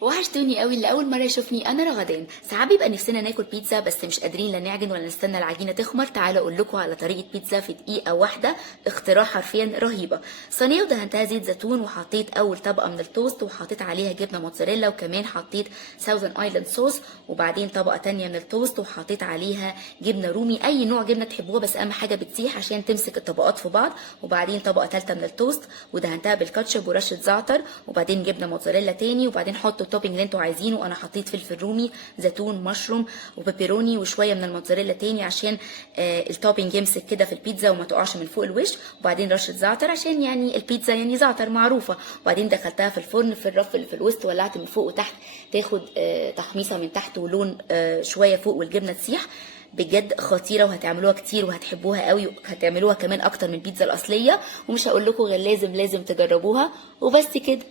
وحشتوني قوي. اللي اول مره يشوفني انا رغدان. ساعات بيبقى نفسنا ناكل بيتزا بس مش قادرين لا نعجن ولا نستنى العجينه تخمر. تعالى اقول لكم على طريقه بيتزا في دقيقه واحده، اختراع حرفيا رهيبه. صينيه ودهنتها زيت زيتون، وحطيت اول طبقه من التوست وحطيت عليها جبنه موتزاريلا، وكمان حطيت ساوزن ايلاند صوص، وبعدين طبقه تانية من التوست وحطيت عليها جبنه رومي، اي نوع جبنه تحبوها بس اهم حاجه بتسيح عشان تمسك الطبقات في بعض. وبعدين طبقه ثالثه من التوست ودهنتها بالكاتشب ورشه زعتر، وبعدين جبنه موتزاريلا تاني، وبعدين حطوا التوبينج اللي انتوا عايزينه. انا حطيت فلفل رومي، زيتون، مشروم، وبيبروني، وشويه من الموتزاريلا تاني عشان التوبينج يمسك كده في البيتزا وما تقعش من فوق الوش. وبعدين رشه زعتر عشان يعني البيتزا يعني زعتر معروفه. وبعدين دخلتها في الفرن في الرف اللي في الوسط، ولعت من فوق وتحت تاخد تحميصه من تحت ولون شويه فوق والجبنه تسيح. بجد خطيره وهتعملوها كتير وهتحبوها قوي، وهتعملوها كمان اكتر من البيتزا الاصليه. ومش هقول لكم غير لازم لازم تجربوها. وبس كده.